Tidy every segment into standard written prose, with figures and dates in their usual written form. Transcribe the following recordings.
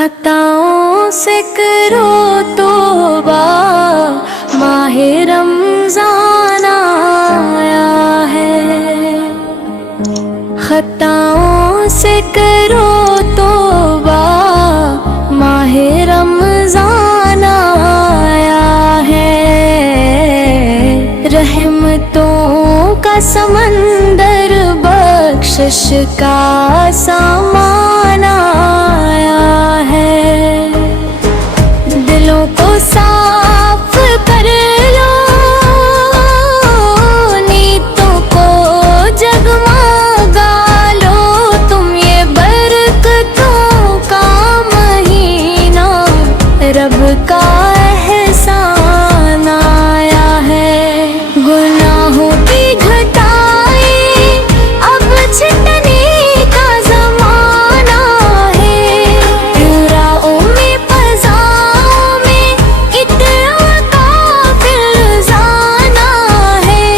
खताओं से करो तौबा, माहे रमज़ान आया है। खताओं से करो तौबा, माहे रमज़ान आया है। रहमतों का समंदर, बख्शिश का सामान आया है। दिलों को साफ कर लो, नीतों को जगमगा लो तुम, ये बरकतों का महीना, रब का एहसान आया है। गुनाहों की घटाएं अब छिटने का ज़माना है। राहों में फ़ज़ाओं में इत्रा का फिलज़ाना है।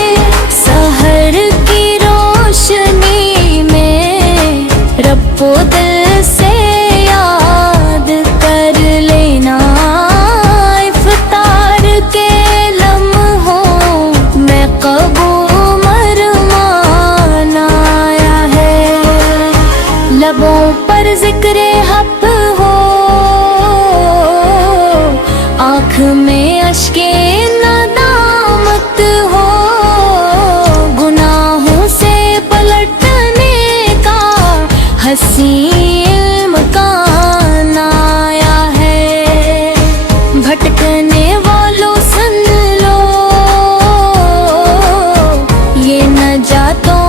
सहर की रोशनी में रब को दिल से याद कर लेना। इफ्तार के लम्हों में कबो मरमान आया है। लबों पर ज़िक्र हक हो, आँख में अश्के नदामत हो। गुनाहों से पलटने का हसीन मकान आया है। भटकने वालों सुन लो, ये नजातों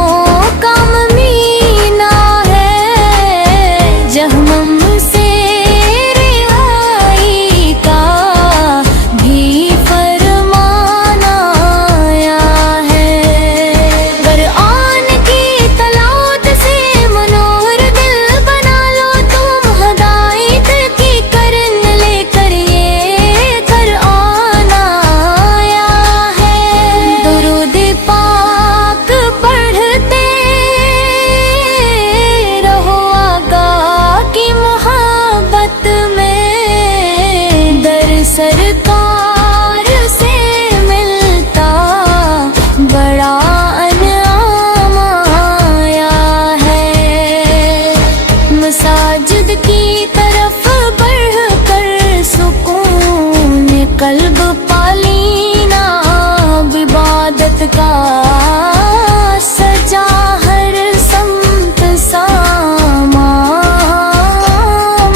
का महीना है। जहन्नम से रिहाई का भी फरमान आया है। कुरान की तलावत से मनोहर दिल बना लो तुम, हिदायत की करन लेकर ये कुरान आया है। दुरूद पाक पढ़ते रहो आका की मोहब्बत में। दर सरकार से मिलता बड़ा अनआम आया है। मसाजिद की तरफ बढ़कर सुकून कल्ब पालीना, इबादत का सजा हर समत सामान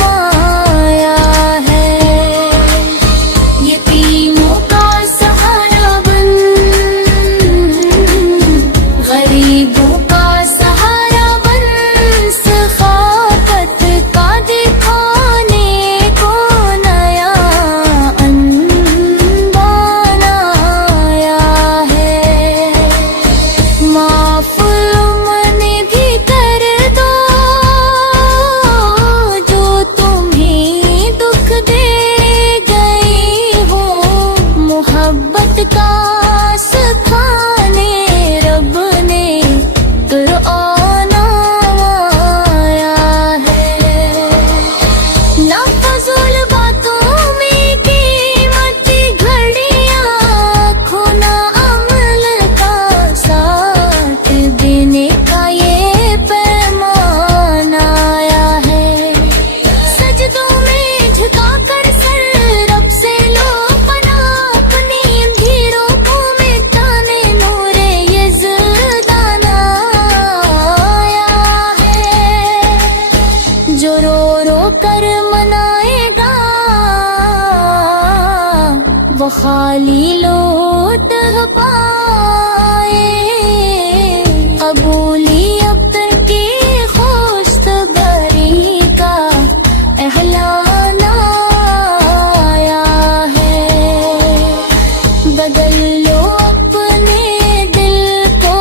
आया है। यतीमों का सहारा बन, गरीबों का सहारा बन, सखावत का दिखाने को नया अनवान आया है। माफ मने भी कर दो जो तुम्हें दुख दे गई हो। मोहब्बत का सिखाने रब ने कुरान आया है। ना फजूल बातों में कीमती घड़ियां खोना, अमल का साथ देने का ये पैमान आया है। सजदों में झुका कर सर रब से लो पना, अपनी भीड़ों को मिटाने नूरे यज़दान आया है। जो रो रो कर मनाएगा वो खाली लौट पाए। कबूलियत की खुशखबरी का एहलान आया है। बदल लो अपने दिल को,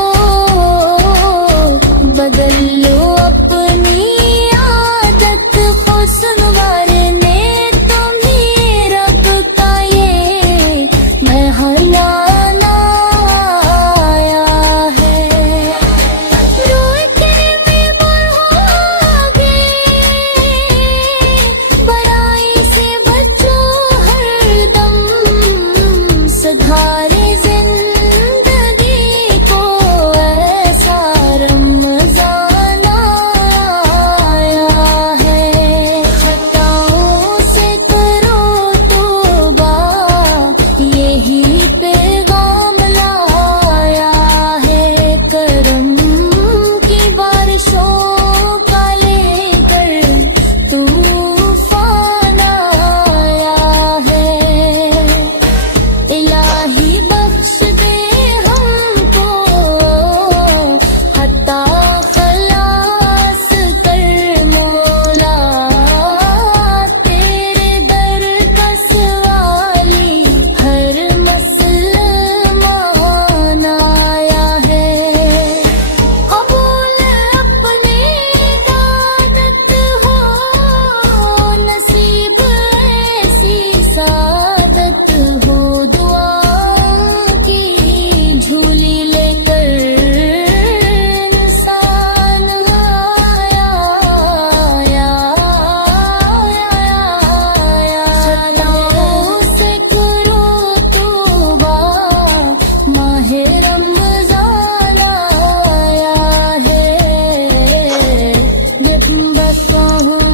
बदल लो अपनी आदत। खुशनवार ने तुम्हें रब का ये महला हो